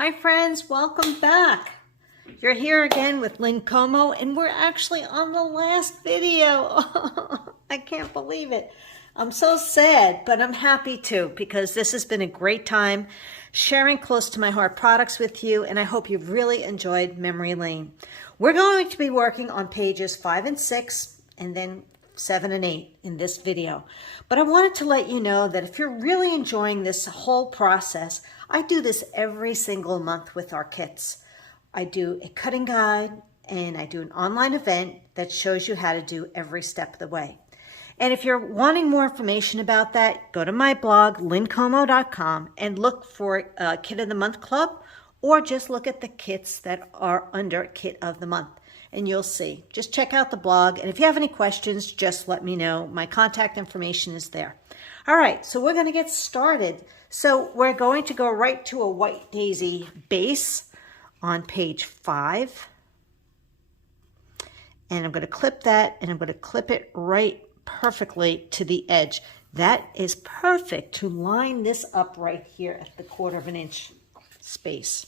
Hi friends, welcome back. You're here again with Lynn and we're actually on the last video. I can't believe it. I'm so sad, but I'm happy too because this has been a great time sharing close to my heart products with you, and I hope you've really enjoyed Memory Lane. We're going to be working on pages 5 and 6 and then 7 and 8 in this video. But I wanted to let you know that if you're really enjoying this whole process, I do this every single month with our kits. I do a cutting guide and I do an online event that shows you how to do every step of the way. And if you're wanting more information about that, go to my blog, lynncomo.com, and look for Kit of the Month Club, or just look at the kits that are under Kit of the Month. And you'll see. Just check out the blog. And if you have any questions, just let me know. My contact information is there. All right, so we're going to get started. So we're going to go right to a white daisy base on page 5. And I'm going to clip that, and I'm going to clip it right perfectly to the edge. That is perfect to line this up right here at the 1/4 inch space.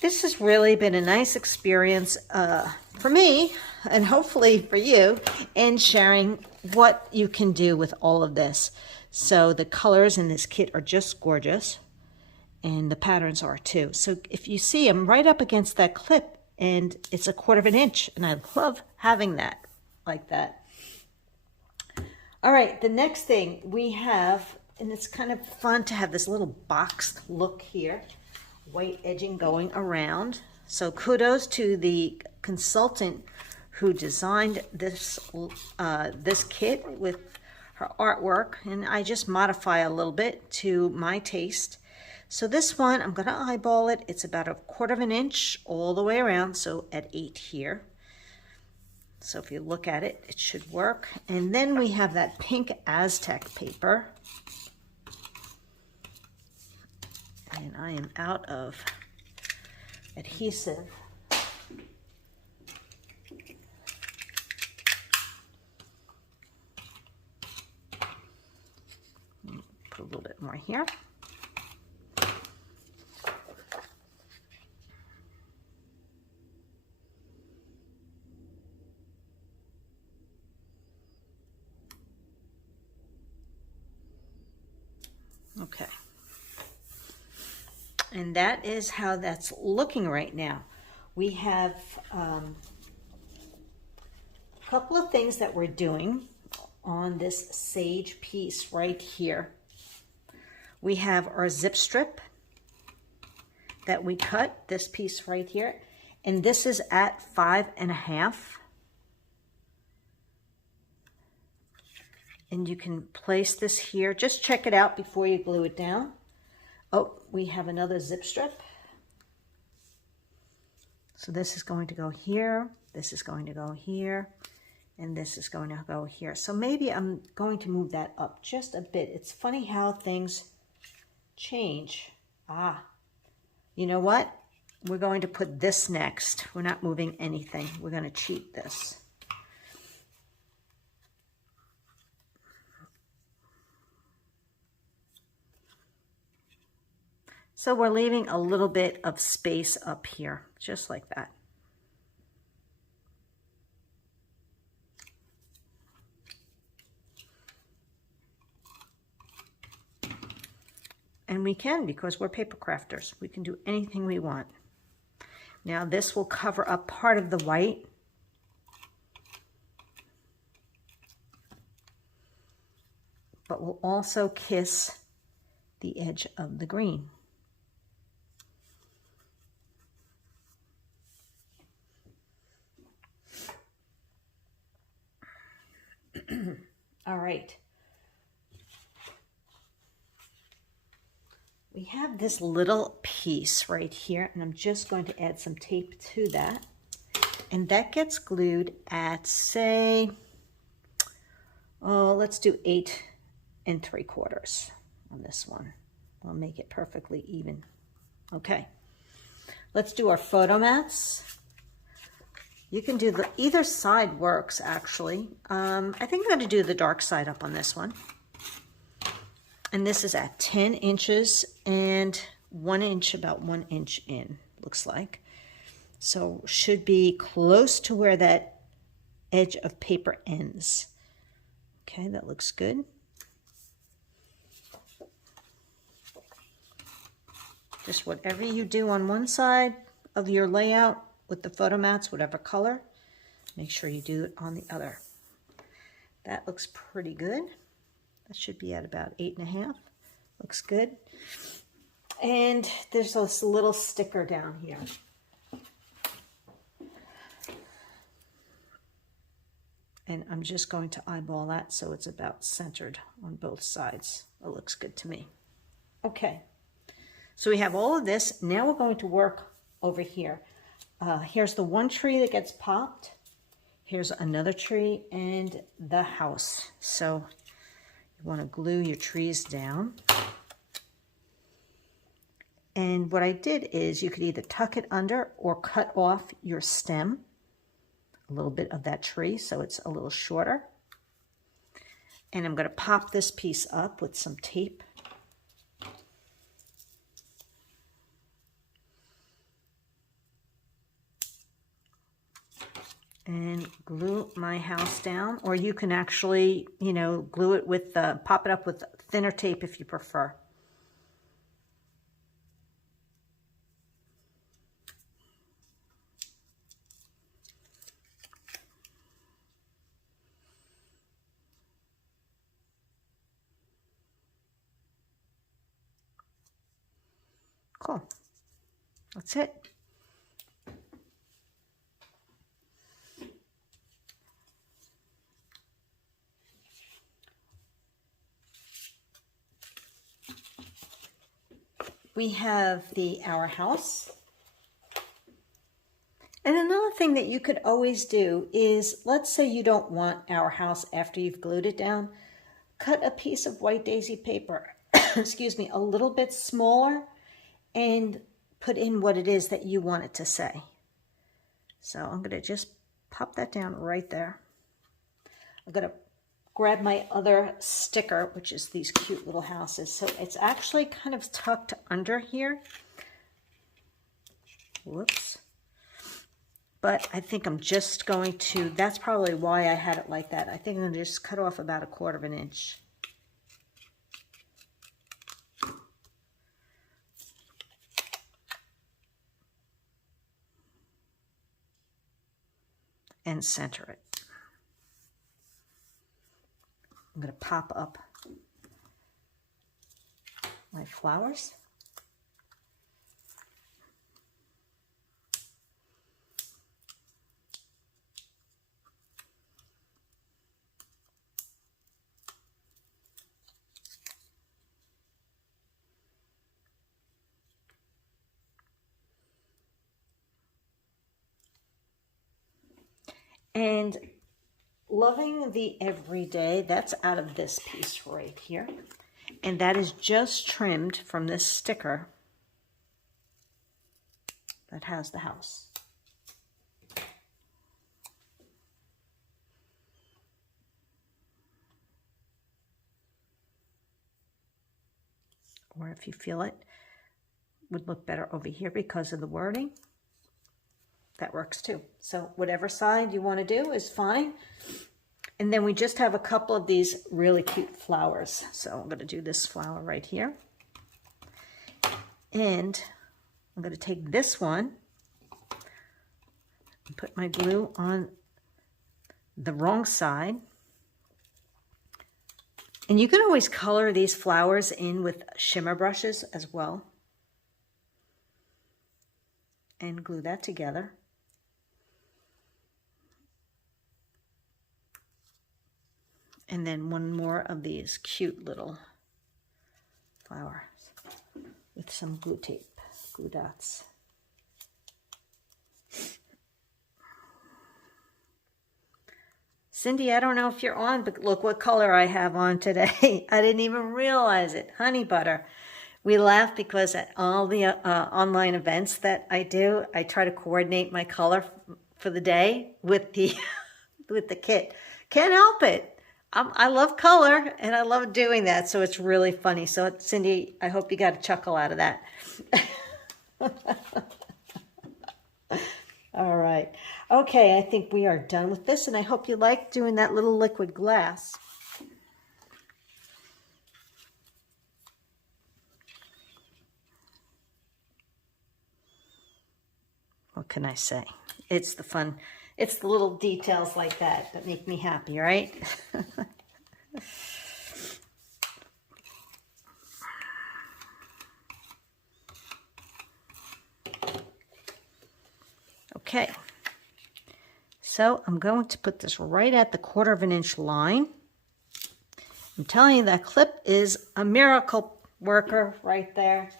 This has really been a nice experience for me, and hopefully for you, in sharing what you can do with all of this. So the colors in this kit are just gorgeous, and the patterns are too. So if you see, I'm right up against that clip, and it's a 1/4 inch, and I love having that like that. All right, the next thing we have, and it's kind of fun to have this little boxed look here. White edging going around. So kudos to the consultant who designed this this kit with her artwork, and I just modify a little bit to my taste. So this one, I'm going to eyeball it. It's about a 1/4 inch all the way around, so at 8 here. So if you look at it, it should work. And then we have that pink Aztec paper. And I am out of adhesive. Put a little bit more here. Okay. And that is how that's looking right now. We have a couple of things that we're doing on this sage piece right here. We have our zip strip that we cut, this piece right here, and this is at 5.5. And you can place this here. Just check it out before you glue it down. Oh, we have another zip strip. So this is going to go here, this is going to go here, and this is going to go here. So maybe I'm going to move that up just a bit. It's funny how things change. You know what? We're going to put this next. We're not moving anything. We're going to cheat this. So we're leaving a little bit of space up here, just like that. And we can, because we're paper crafters. We can do anything we want. Now this will cover up part of the white. But will also kiss the edge of the green. All right. We have this little piece right here, and I'm just going to add some tape to that. And that gets glued at, say, oh, let's do 8 3/4 on this one. We'll make it perfectly even. Okay. Let's do our photo mats. You can do either side works, actually. I think I'm going to do the dark side up on this one. And this is at 10 inches, and 1 inch, about 1 inch in, looks like. So should be close to where that edge of paper ends. Okay, that looks good. Just whatever you do on one side of your layout with the photo mats, whatever color, make sure you do it on the other. That looks pretty good. That should be at about 8.5. Looks good. And there's this little sticker down here. And I'm just going to eyeball that so it's about centered on both sides. It looks good to me. Okay, so we have all of this. Now we're going to work over here. Here's the one tree that gets popped. Here's another tree and the house. So you want to glue your trees down. And what I did is you could either tuck it under or cut off your stem, a little bit of that tree so it's a little shorter. And I'm going to pop this piece up with some tape. And glue my house down, or you can actually, you know, glue it with, pop it up with thinner tape if you prefer. Cool. That's it. We have our house. And another thing that you could always do is, let's say you don't want our house after you've glued it down, cut a piece of white daisy paper, excuse me, a little bit smaller, and put in what it is that you want it to say. So I'm going to just pop that down right there. I'm going to grab my other sticker, which is these cute little houses. So it's actually kind of tucked under here. Whoops. But I think I'm just going to, that's probably why I had it like that. I think I'm going to just cut off about 1/4 inch. And center it. I'm going to pop up my flowers. And loving the everyday, that's out of this piece right here. And that is just trimmed from this sticker that has the house. Or if you feel it would look better over here because of the wording, that works too. So whatever side you want to do is fine. And then we just have a couple of these really cute flowers. So I'm going to do this flower right here. And I'm going to take this one and put my glue on the wrong side. And you can always color these flowers in with shimmer brushes as well. And glue that together. And then one more of these cute little flowers with some glue tape, glue dots. Cindy, I don't know if you're on, but look what color I have on today. I didn't even realize it. Honey butter. We laugh because at all the online events that I do, I try to coordinate my color for the day with the with the kit. Can't help it. I love color and I love doing that, so it's really funny. So Cindy, I hope you got a chuckle out of that. All right. Okay, I think we are done with this, and I hope you like doing that little liquid glass. What can I say? It's the fun. It's the little details like that that make me happy, right? Okay. So I'm going to put this right at the 1/4 inch line. I'm telling you, that clip is a miracle worker right there.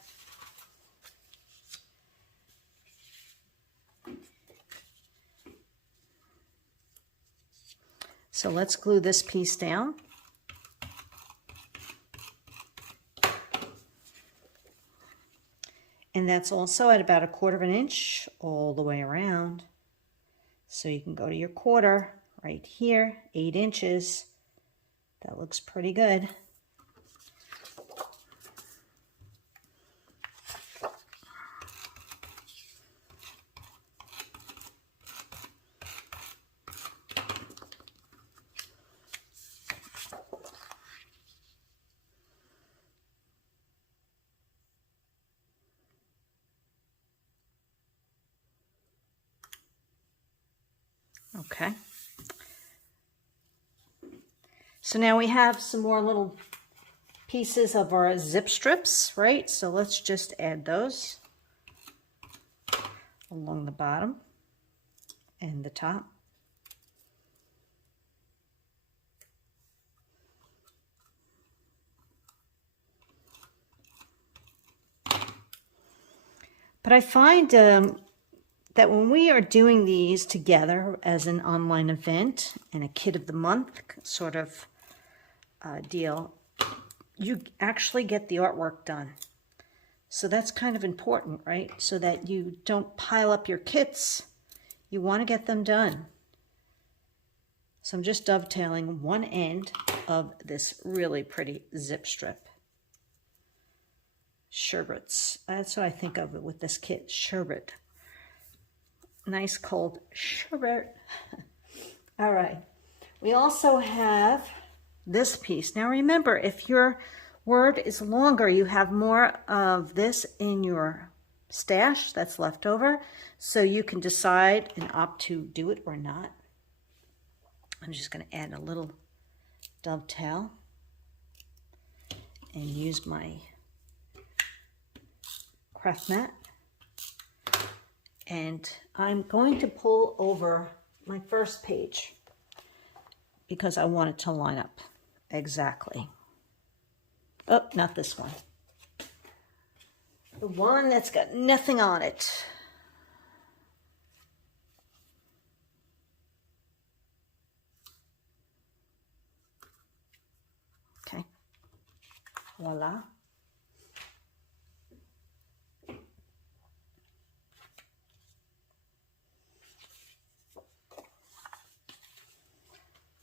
So let's glue this piece down. And that's also at about a 1/4 inch all the way around. So you can go to your 1/4 right here, 8 inches. That looks pretty good. Okay. So now we have some more little pieces of our zip strips, right? So let's just add those along the bottom and the top. But I find that when we are doing these together as an online event and a kid of the month sort of deal, you actually get the artwork done. So that's kind of important, right? So that you don't pile up your kits. You want to get them done. So I'm just dovetailing one end of this really pretty zip strip. Sherbets. That's what I think of it with this kit, sherbet. Nice cold sherbet. All right. We also have this piece. Now remember, if your word is longer, you have more of this in your stash that's left over, so you can decide and opt to do it or not. I'm just going to add a little dovetail and use my craft mat. And I'm going to pull over my first page because I want it to line up exactly. Oh, not this one. The one that's got nothing on it. Okay. Voila.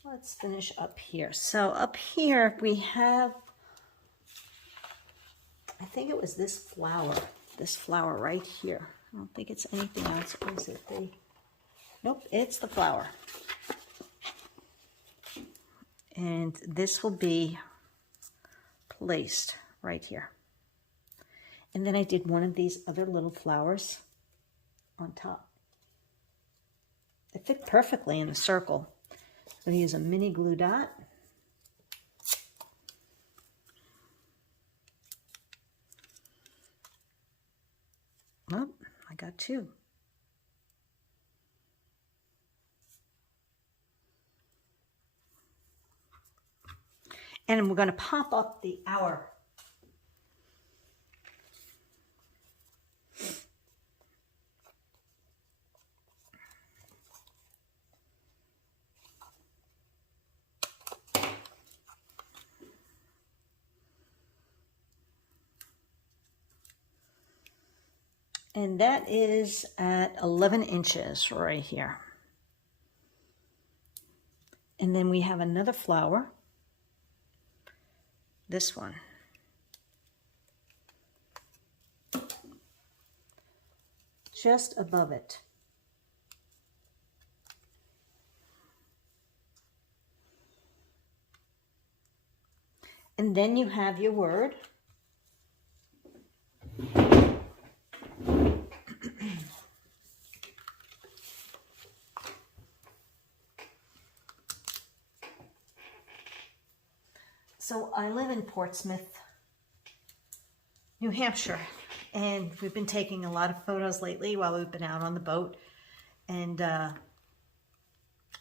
Let's finish up here. So up here we have, I think it was this flower right here. I don't think it's anything else. Or is it the, nope, it's the flower. And this will be placed right here. And then I did one of these other little flowers on top. It fit perfectly in the circle. I'm going to use a mini glue dot. Oh, I got two. And we're going to pop up the hour. And that is at 11 inches right here. And then we have another flower this one. Just above it. And then you have your word. So I live in Portsmouth, New Hampshire, and we've been taking a lot of photos lately while we've been out on the boat. And I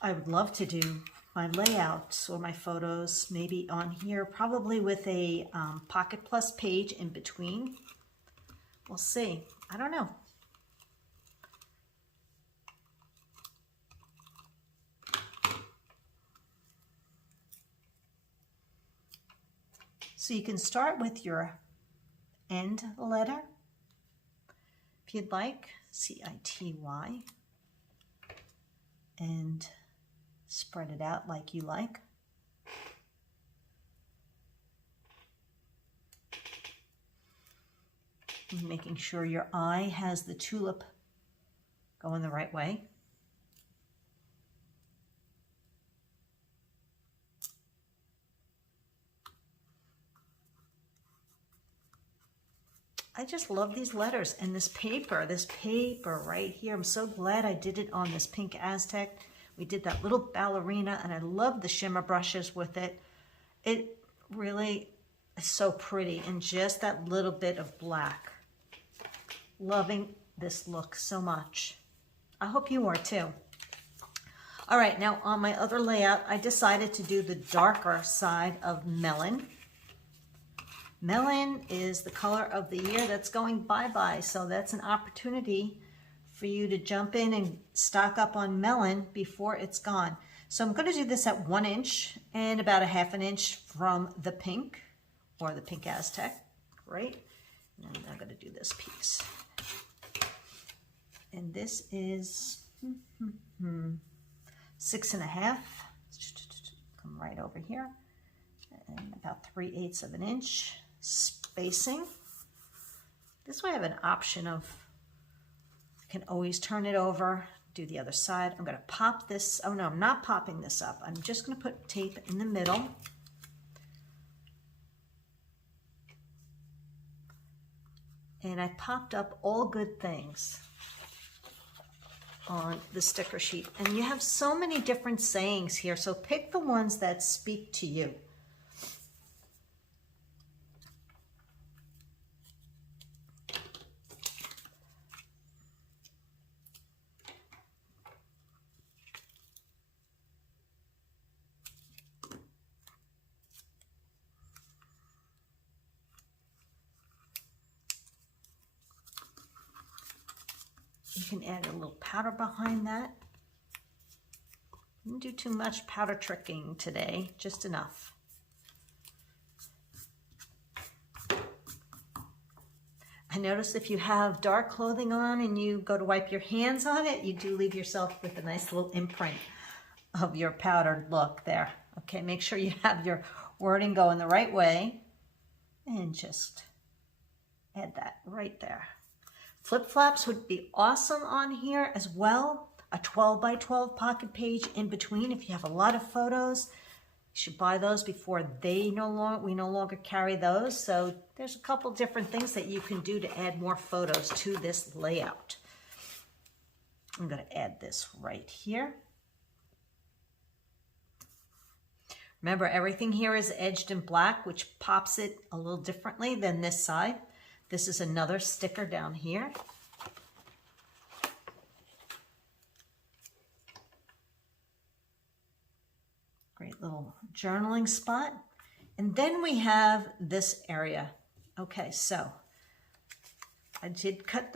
would love to do my layouts or my photos maybe on here, probably with a Pocket Plus page in between. We'll see. I don't know. So you can start with your end letter, if you'd like, C-I-T-Y, and spread it out like you like. And making sure your eye has the tulip going the right way. I just love these letters and this paper right here. I'm so glad I did it on this pink Aztec. We did that little ballerina, and I love the shimmer brushes with it. It really is so pretty, and just that little bit of black. Loving this look so much. I hope you are too. All right, now on my other layout, I decided to do the darker side of melon. Melon is the color of the year that's going bye-bye, so that's an opportunity for you to jump in and stock up on melon before it's gone. So I'm going to do this at 1 inch and about a ½ inch from the pink, or the pink Aztec, right? And I'm going to do this piece. And this is 6.5. Come right over here. And about 3/8 of an inch spacing. This way I have an option of, I can always turn it over, do the other side. I'm going to pop this. Oh no, I'm not popping this up. I'm just going to put tape in the middle. And I popped up all good things on the sticker sheet. And you have so many different sayings here, so pick the ones that speak to you. You can add a little powder behind that. Didn't do too much powder tricking today, just enough. I noticed if you have dark clothing on and you go to wipe your hands on it, you do leave yourself with a nice little imprint of your powdered look there. Okay, make sure you have your wording going the right way and just add that right there. Flip-flops would be awesome on here as well. A 12x12 pocket page in between. If you have a lot of photos, you should buy those before we no longer carry those. So there's a couple different things that you can do to add more photos to this layout. I'm going to add this right here. Remember, everything here is edged in black, which pops it a little differently than this side. This is another sticker down here. Great little journaling spot. And then we have this area. Okay, so I did cut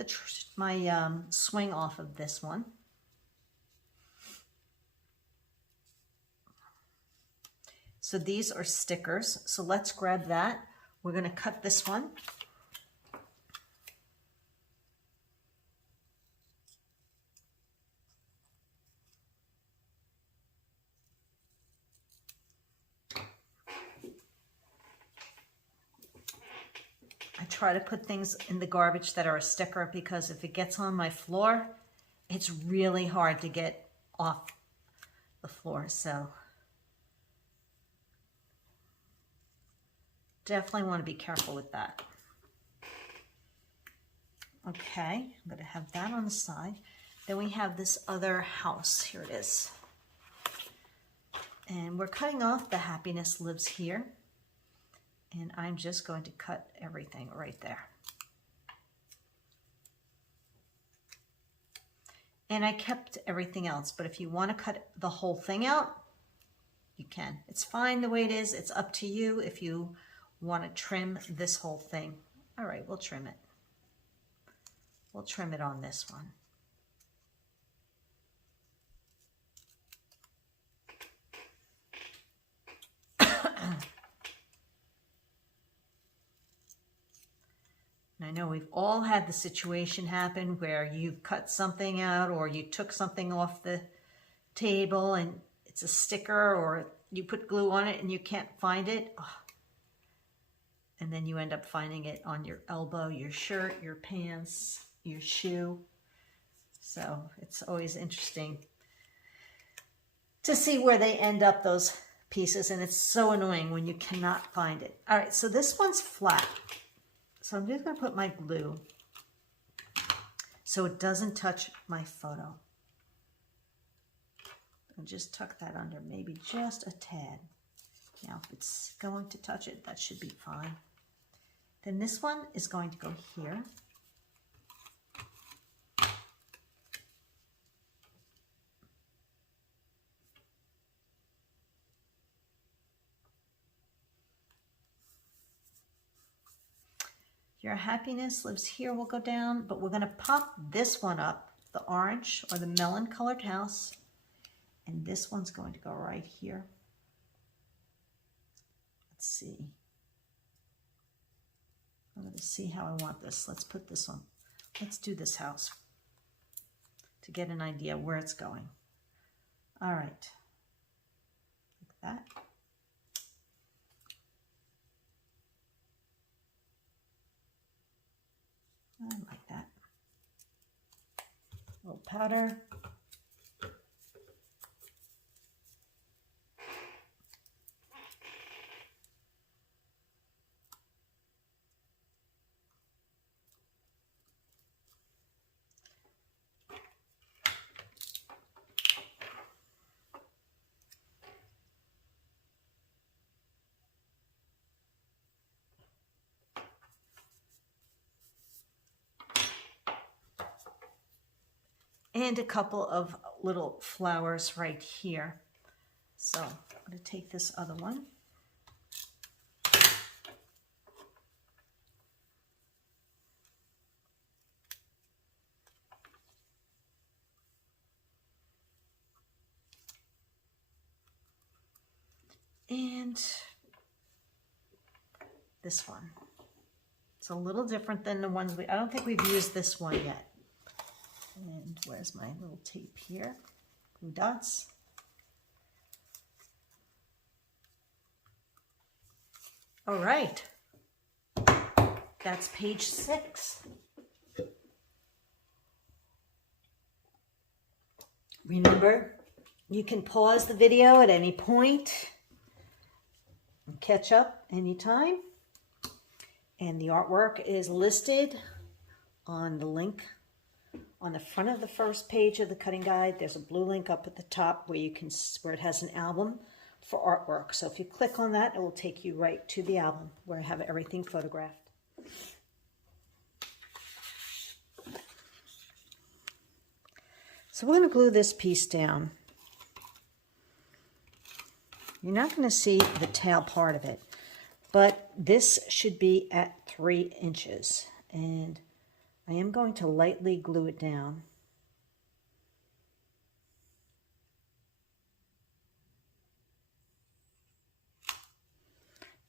my swing off of this one. So these are stickers. So let's grab that. We're going to cut this one. try to put things in the garbage that are a sticker, because if it gets on my floor, it's really hard to get off the floor. So definitely want to be careful with that. Okay, I'm going to have that on the side. Then we have this other house. Here it is. And we're cutting off the happiness lives here. And I'm just going to cut everything right there. And I kept everything else, but if you want to cut the whole thing out, you can. It's fine the way it is. It's up to you if you want to trim this whole thing. All right, we'll trim it. We'll trim it on this one. And I know we've all had the situation happen where you cut something out or you took something off the table and it's a sticker, or you put glue on it and you can't find it. Oh. And then you end up finding it on your elbow, your shirt, your pants, your shoe. So it's always interesting to see where they end up, those pieces, and it's so annoying when you cannot find it. All right, so this one's flat. So I'm just going to put my glue so it doesn't touch my photo. I'll just tuck that under, maybe just a tad. Now, if it's going to touch it, that should be fine. Then this one is going to go here. Your happiness lives here will go down, but we're going to pop this one up, the orange or the melon colored house, and this one's going to go right here. Let's see. I'm going to see how I want this. Let's put this one. Let's do this house to get an idea where it's going. All right. Like that. I like that. A little powder. And a couple of little flowers right here. So I'm going to take this other one. And this one. It's a little different than the ones I don't think we've used this one yet. And where's my little tape here? Glue dots. All right. That's page 6. Remember, you can pause the video at any point and catch up anytime. And the artwork is listed on the link on the front of the first page of the cutting guide. There's a blue link up at the top where it has an album for artwork. So if you click on that, it will take you right to the album where I have everything photographed. So we're going to glue this piece down. You're not going to see the tail part of it, but this should be at 3 inches. And I am going to lightly glue it down.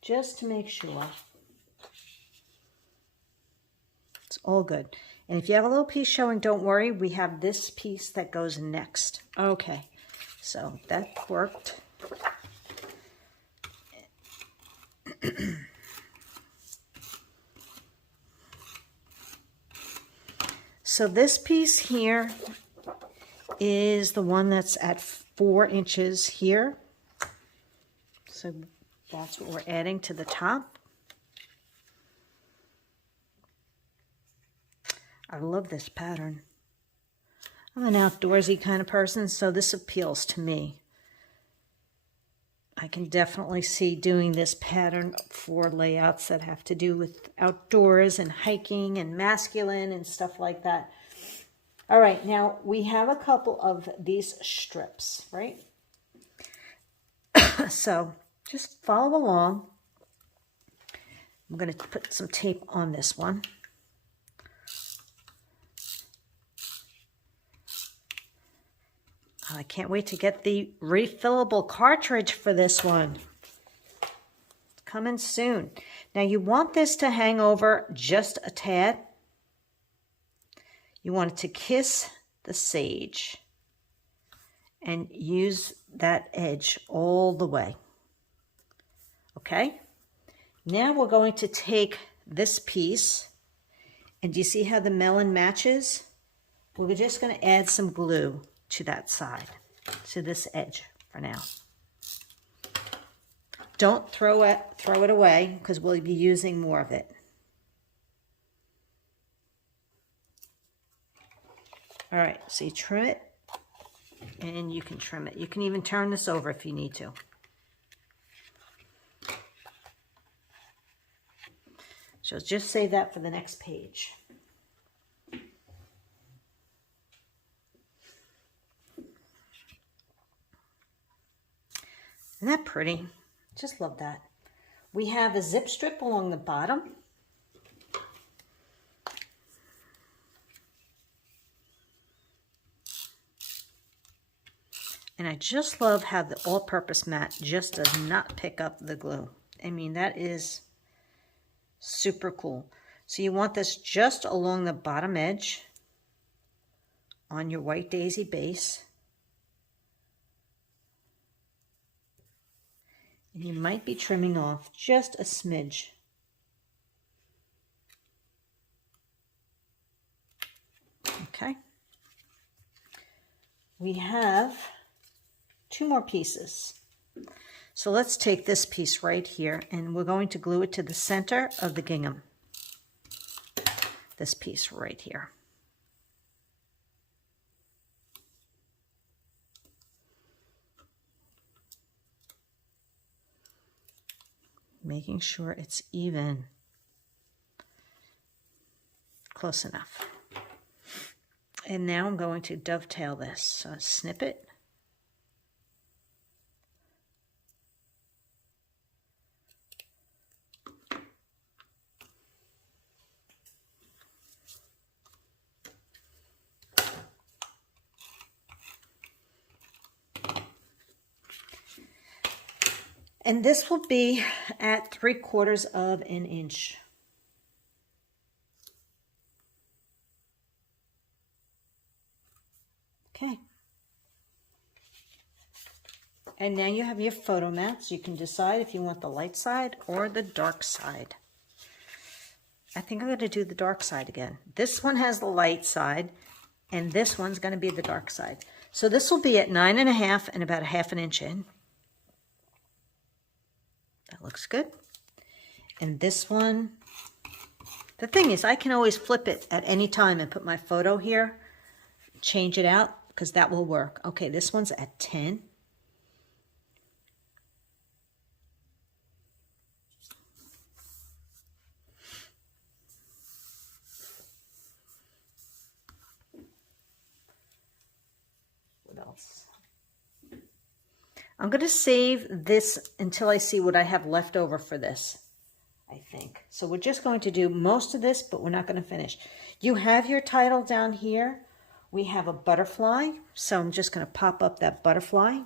Just to make sure it's all good. And if you have a little piece showing, don't worry, we have this piece that goes next. Okay, so that worked. So this piece here is the one that's at 4 inches here. So that's what we're adding to the top. I love this pattern. I'm an outdoorsy kind of person, so this appeals to me. I can definitely see doing this pattern for layouts that have to do with outdoors and hiking and masculine and stuff like that. All right, now we have a couple of these strips, right? So just follow along. I'm going to put some tape on this one. I can't wait to get the refillable cartridge for this one. It's coming soon. Now you want this to hang over just a tad. You want it to kiss the sage and use that edge all the way. Okay? Now we're going to take this piece, and do you see how the melon matches? We're just going to add some glue to that side, to this edge for now. Don't throw it away, because we'll be using more of it. All right, so you trim it, and you can trim it. You can even turn this over if you need to. So just save that for the next page. Isn't that pretty? Just love that. We have a zip strip along the bottom. And I just love how the all-purpose mat just does not pick up the glue. I mean, that is super cool. So you want this just along the bottom edge on your white daisy base. And you might be trimming off just a smidge. Okay. We have 2 more pieces. So let's take this piece right here, and we're going to glue it to the center of the gingham. This piece right here. Making sure it's even. Close enough. And now I'm going to dovetail this. So snip it. And this will be at 3/4 of an inch. Okay. And now you have your photo mats. You can decide if you want the light side or the dark side. I think I'm going to do the dark side again. This one has the light side, and this one's going to be the dark side. So this will be at 9.5 and about 1/2 inch in. That looks good. And this one, the thing is, I can always flip it at any time and put my photo here, change it out, because that will work. Okay, this one's at 10. What else? I'm going to save this until I see what I have left over for this, I think. So we're just going to do most of this, but we're not going to finish. You have your title down here. We have a butterfly, so I'm just going to pop up that butterfly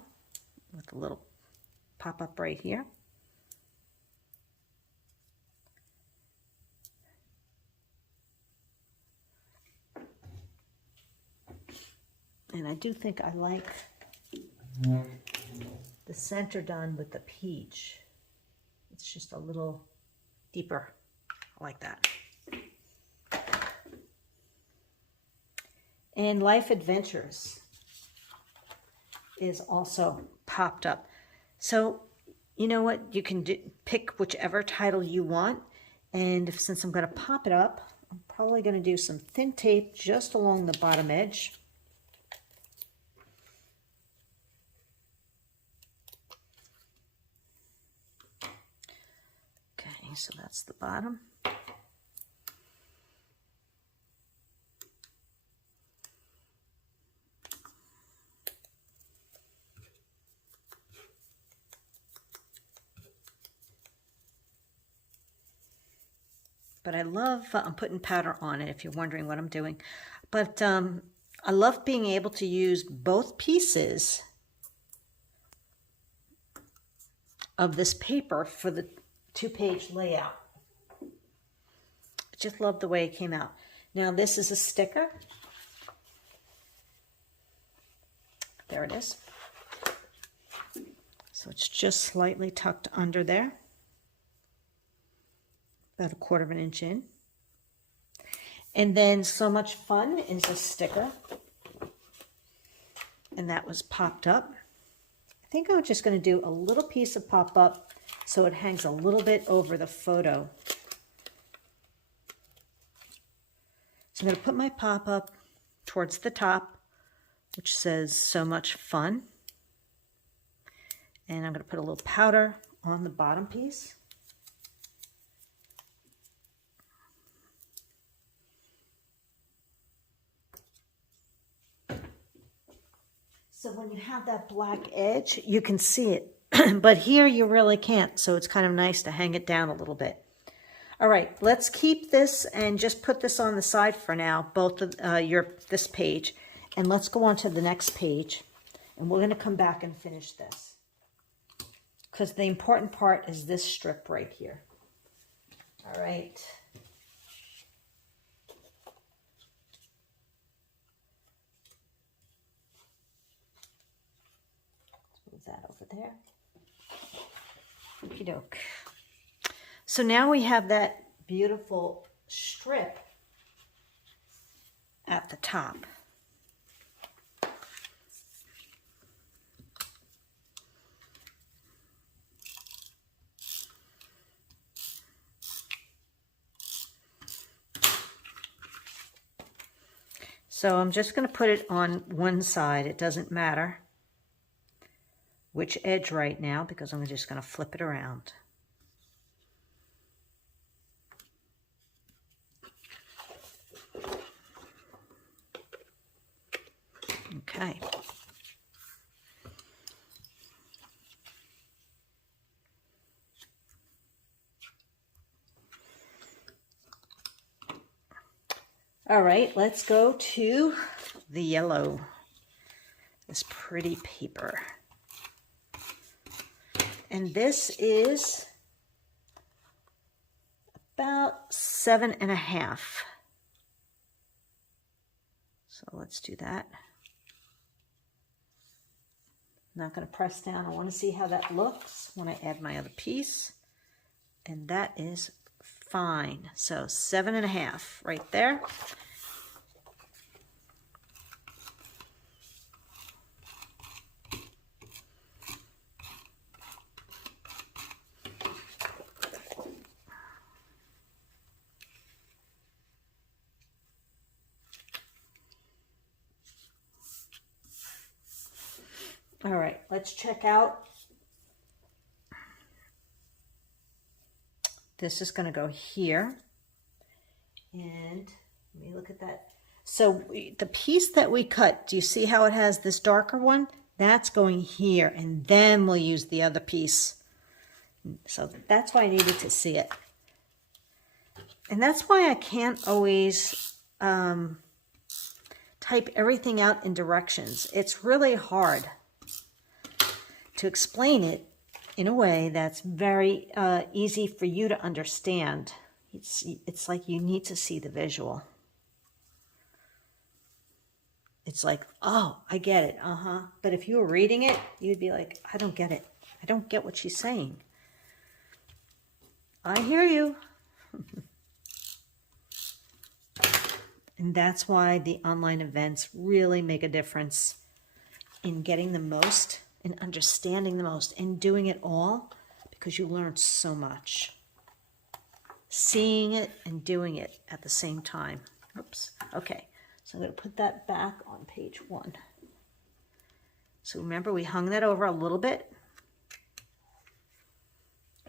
with a little pop up right here. And I do think I like the center done with the peach. It's just a little deeper. I like that. And Life Adventures is also popped up. So you know what? You can pick whichever title you want. And since I'm going to pop it up, I'm probably going to do some thin tape just along the bottom edge. Okay, so that's the bottom. But I love, I'm putting powder on it if you're wondering what I'm doing. But I love being able to use both pieces of this paper for the 2-page layout. I just love the way it came out. Now this is a sticker. There it is. So it's just slightly tucked under there. About 1/4 inch in. And then So Much Fun is a sticker. And that was popped up. I think I'm just going to do a little piece of pop up so it hangs a little bit over the photo. So I'm going to put my pop up towards the top, which says So Much Fun. And I'm going to put a little powder on the bottom piece. So when you have that black edge, you can see it. But here you really can't, so it's kind of nice to hang it down a little bit. All right, let's keep this and just put this on the side for now, both of this page. And let's go on to the next page. And we're going to come back and finish this, because the important part is this strip right here. All right. That over there. Okie doke. So now we have that beautiful strip at the top. So I'm just going to put it on one side. It doesn't matter which edge right now, because I'm just going to flip it around. Okay. All right, let's go to the yellow, this pretty paper. And this is about 7.5. So let's do that. I'm not going to press down. I want to see how that looks when I add my other piece. And that is fine. So 7.5 right there. All right, let's check out. This is going to go here. And let me look at that. So the piece that we cut, do you see how it has this darker one? That's going here, and then we'll use the other piece. So that's why I needed to see it. And that's why I can't always type everything out in directions. It's really hard to explain it in a way that's very easy for you to understand. It's like you need to see the visual. It's like, oh, I get it, But if you were reading it, you'd be like, I don't get it. I don't get what she's saying. I hear you. And that's why the online events really make a difference in getting the most and understanding the most and doing it all, because you learn so much. Seeing it and doing it at the same time. Oops. Okay. So I'm going to put that back on page 1. So remember, we hung that over a little bit,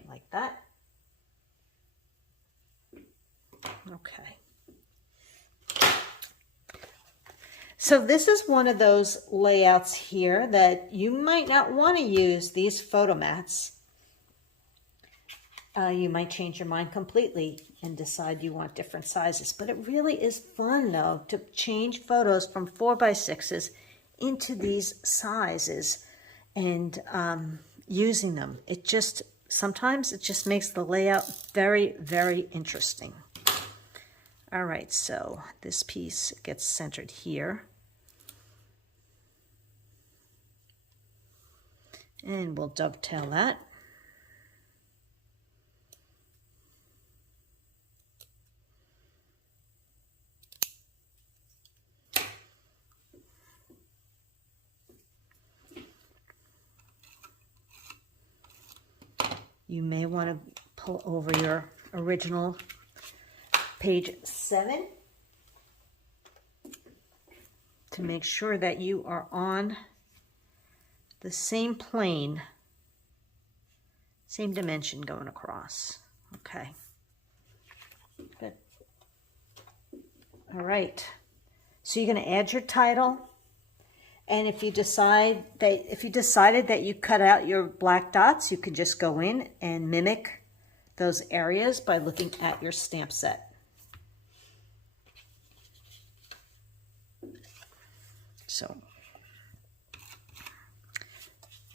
like that. Okay. So this is one of those layouts here that you might not want to use these photo mats. You might change your mind completely and decide you want different sizes. But it really is fun, though, to change photos from 4x6s into these sizes and using them. Sometimes it just makes the layout very, very interesting. All right, so this piece gets centered here. And we'll dovetail that. You may want to pull over your original page 7 to make sure that you are on the same plane, same dimension going across. Okay, good. All right, so you're going to add your title. And if you decided that you cut out your black dots, you could just go in and mimic those areas by looking at your stamp set. So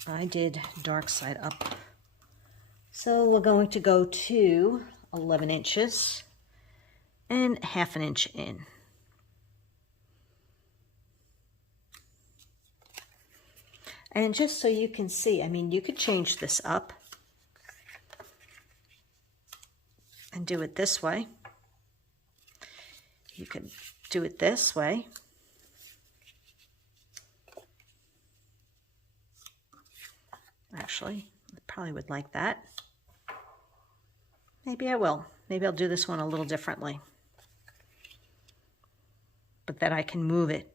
I did dark side up. So we're going to go to 11 inches and 1/2 inch in. And just so you can see, I mean, you could change this up and do it this way. You could do it this way. Actually, I probably would like that. Maybe I will. Maybe I'll do this one a little differently, but that I can move it.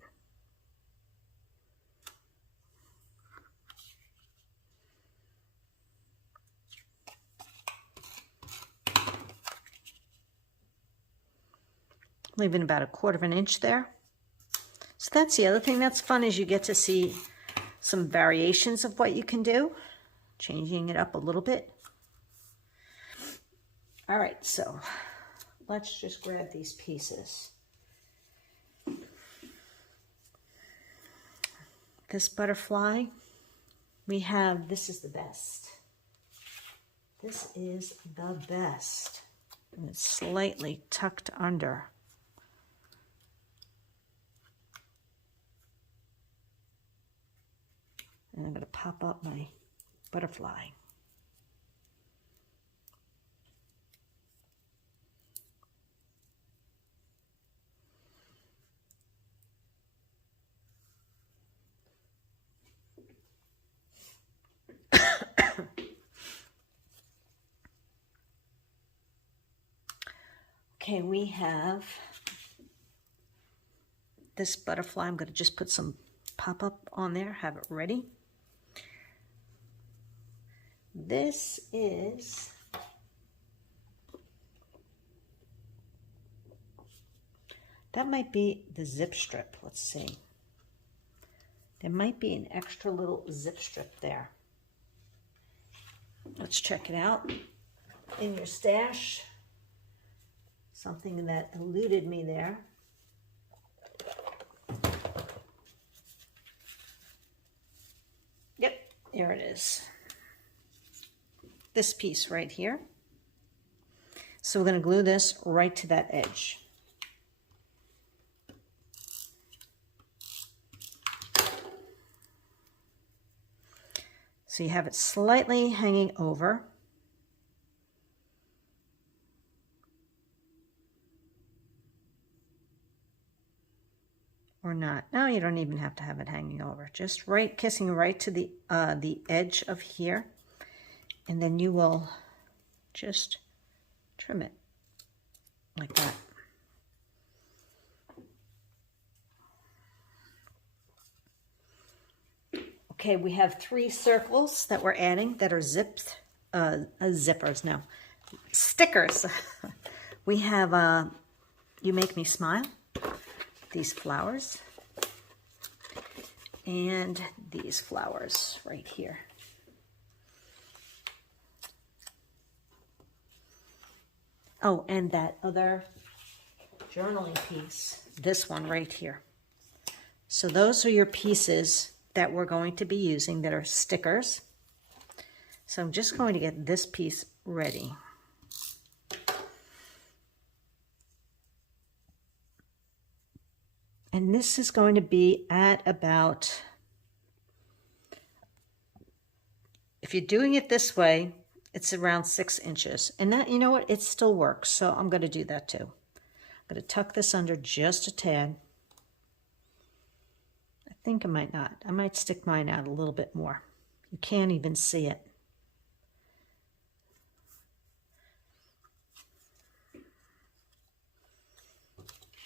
Leaving about 1/4 inch there. So that's the other thing that's fun, is you get to see some variations of what you can do, changing it up a little bit. All right, so let's just grab these pieces. This butterfly, this is the best. This is the best. And it's slightly tucked under. And I'm going to pop up my butterfly. Okay, we have this butterfly. I'm going to just put some pop-up on there, have it ready. This is that might be the zip strip. Let's see. There might be an extra little zip strip there. Let's check it out. In your stash, something that eluded me there. Yep, here it is. This piece right here. So we're going to glue this right to that edge. So you have it slightly hanging over. or not. No, you don't even have to have it hanging over. Just right, kissing right to the edge of here. And then you will just trim it like that. Okay, we have 3 circles that we're adding that are zipped, zippers, no, stickers. We have You Make Me Smile, these flowers, and these flowers right here. Oh, and that other journaling piece, this one right here. So those are your pieces that we're going to be using that are stickers. So I'm just going to get this piece ready. And this is going to be at about, if you're doing it this way, it's around 6 inches. And that, you know what, it still works. So I'm going to do that too. I'm going to tuck this under just a tad. I think I might not. I might stick mine out a little bit more. You can't even see it.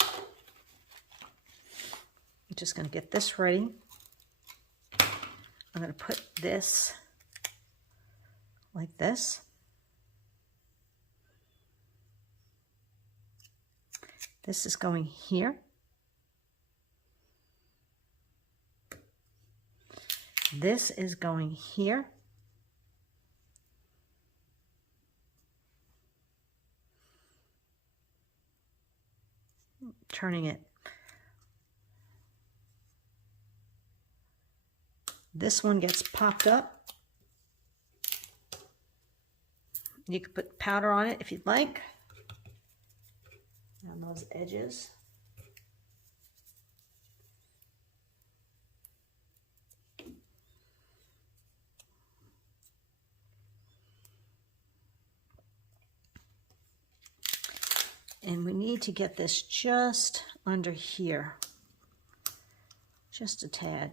I'm just going to get this ready. I'm going to put this like this. This is going here. This is going here. Turning it. This one gets popped up. You can put powder on it if you'd like, on those edges. And we need to get this just under here, just a tad.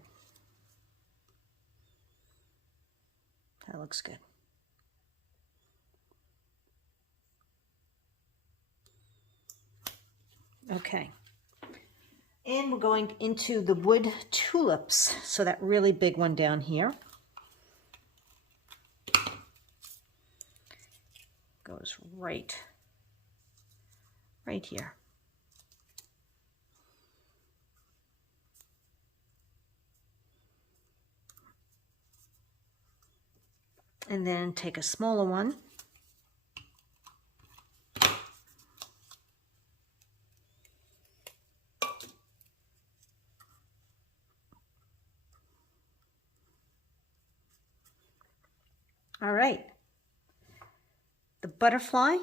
That looks good. Okay. And we're going into the wood tulips. So that really big one down here goes right here. And then take a smaller one. All right. The butterfly.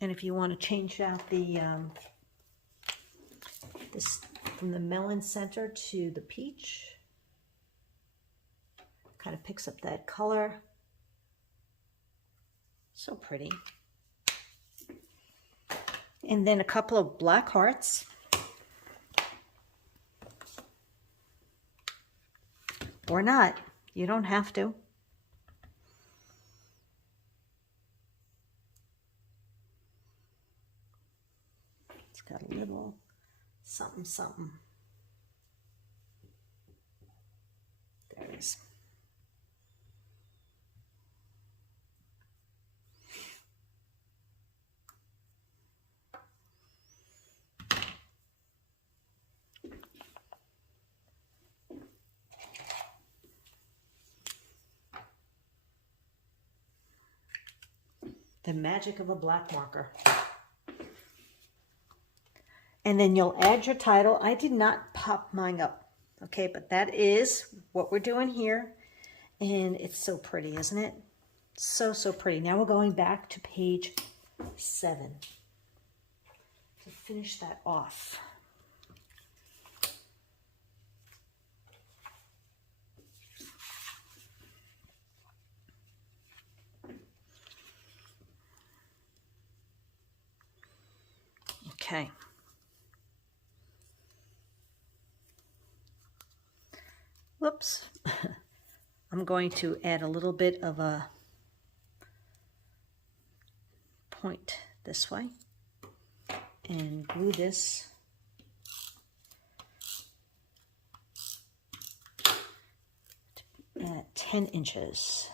And if you want to change out the this from the melon center to the peach, kind of picks up that color. So pretty. And then a couple of black hearts. Or not. You don't have to. It's got a little something, something. There it is. The magic of a black marker. And then you'll add your title. I did not pop mine up, okay, but that is what we're doing here. And it's so pretty, isn't it? So, so pretty. Now we're going back to page 7 to finish that off. Okay. Whoops. I'm going to add a little bit of a point this way and glue this 10 inches.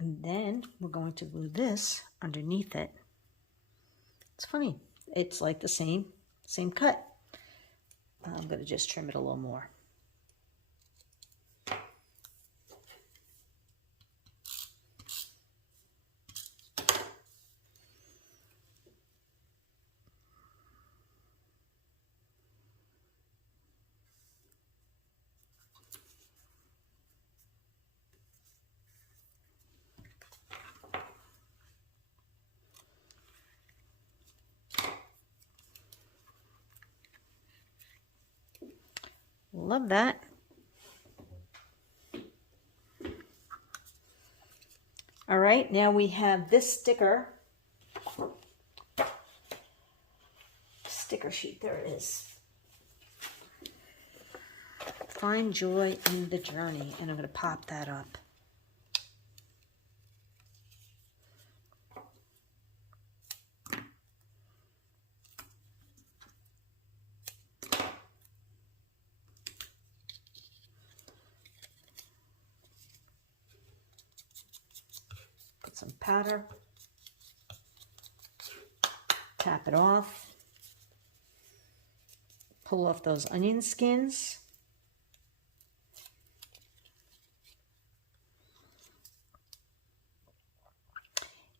And then we're going to glue this underneath it. It's funny, it's like the same cut. I'm going to just trim it a little more. Love that. All right, now we have this sticker sheet. There it is. Find joy in the journey, and I'm going to pop that up. Put some powder, tap it off, pull off those onion skins.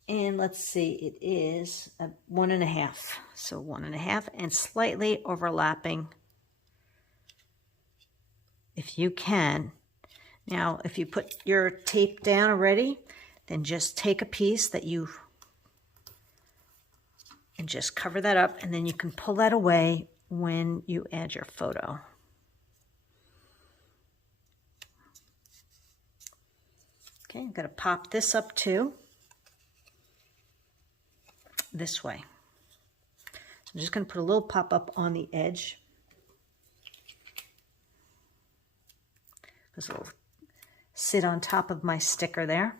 And let's see, it is a 1.5. So 1.5 and slightly overlapping if you can. Now, if you put your tape down already, then just take a piece that you, and just cover that up, and then you can pull that away when you add your photo. Okay, I'm going to pop this up too, this way. So I'm just going to put a little pop-up on the edge, because it'll sit on top of my sticker there.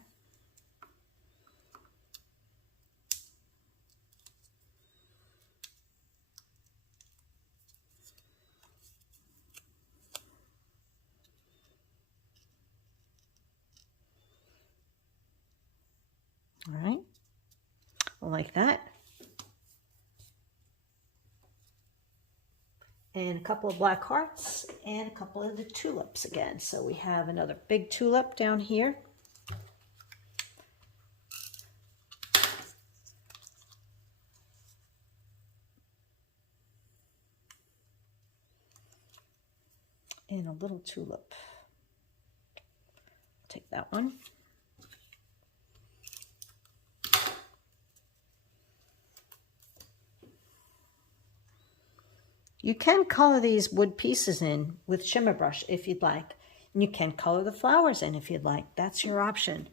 All right, like that. And a couple of black hearts and a couple of the tulips again. So we have another big tulip down here. And a little tulip. Take that one. You can color these wood pieces in with shimmer brush if you'd like. And you can color the flowers in if you'd like. That's your option.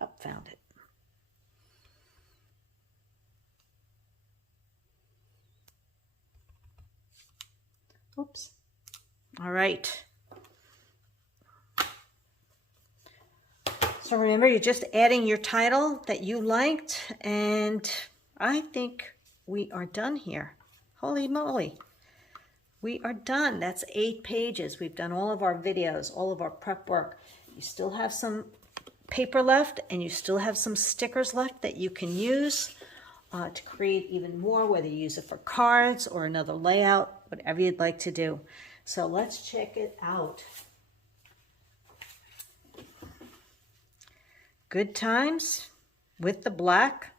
Oh, found it. Oops. All right. So remember, you're just adding your title that you liked, and I think we are done here. Holy moly. We are done. That's 8 pages. We've done all of our videos, all of our prep work. You still have some paper left, and you still have some stickers left that you can use to create even more, whether you use it for cards or another layout, whatever you'd like to do. So let's check it out. Good Times with the black.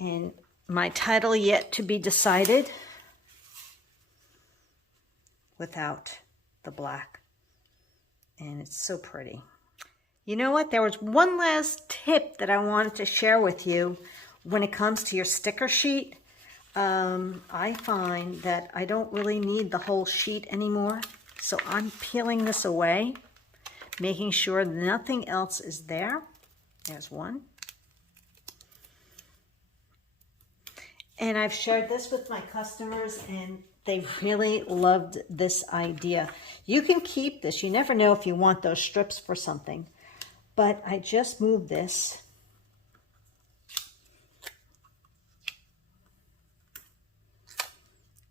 And my title yet to be decided without the black. And it's so pretty. You know what? There was one last tip that I wanted to share with you when it comes to your sticker sheet, I find that I don't really need the whole sheet anymore. So I'm peeling this away, making sure nothing else is there. There's one. And I've shared this with my customers, and they really loved this idea. You can keep this. You never know if you want those strips for something. But I just moved this.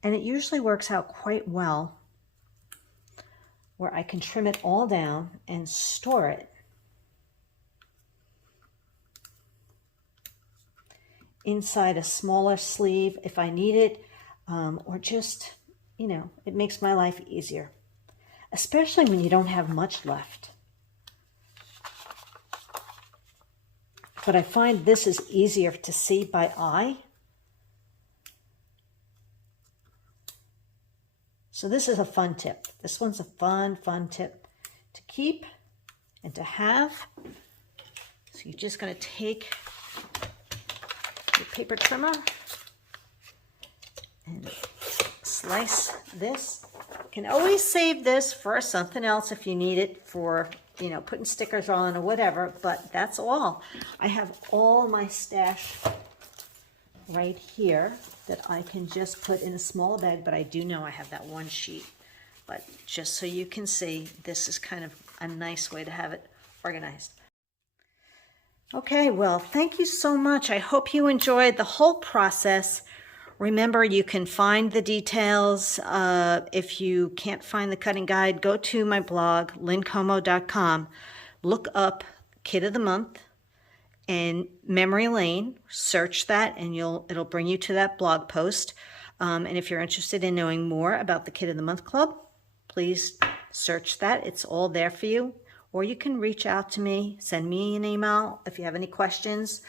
And it usually works out quite well where I can trim it all down and store it inside a smaller sleeve if I need it, or just, you know, it makes my life easier, especially when you don't have much left. But I find this is easier to see by eye. So this is a fun tip. This one's a fun tip to keep and to have. So you're just going to take your paper trimmer and slice this. You can always save this for something else if you need it for, you know, putting stickers on or whatever, but that's all. I have all my stash right here that I can just put in a small bag, but I do know I have that one sheet. But just so you can see, this is kind of a nice way to have it organized. Okay, well, thank you so much. I hope you enjoyed the whole process. Remember, you can find the details. If you can't find the cutting guide, go to my blog, lynncomo.com. Look up Kit of the Month and Memory Lane. Search that, and it'll bring you to that blog post. And if you're interested in knowing more about the Kit of the Month Club, please search that. It's all there for you. Or you can reach out to me, send me an email if you have any questions,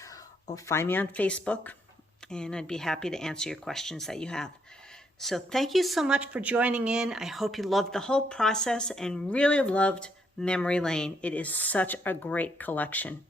or find me on Facebook, and I'd be happy to answer your questions that you have. So thank you so much for joining in. I hope you loved the whole process and really loved Memory Lane. It is such a great collection.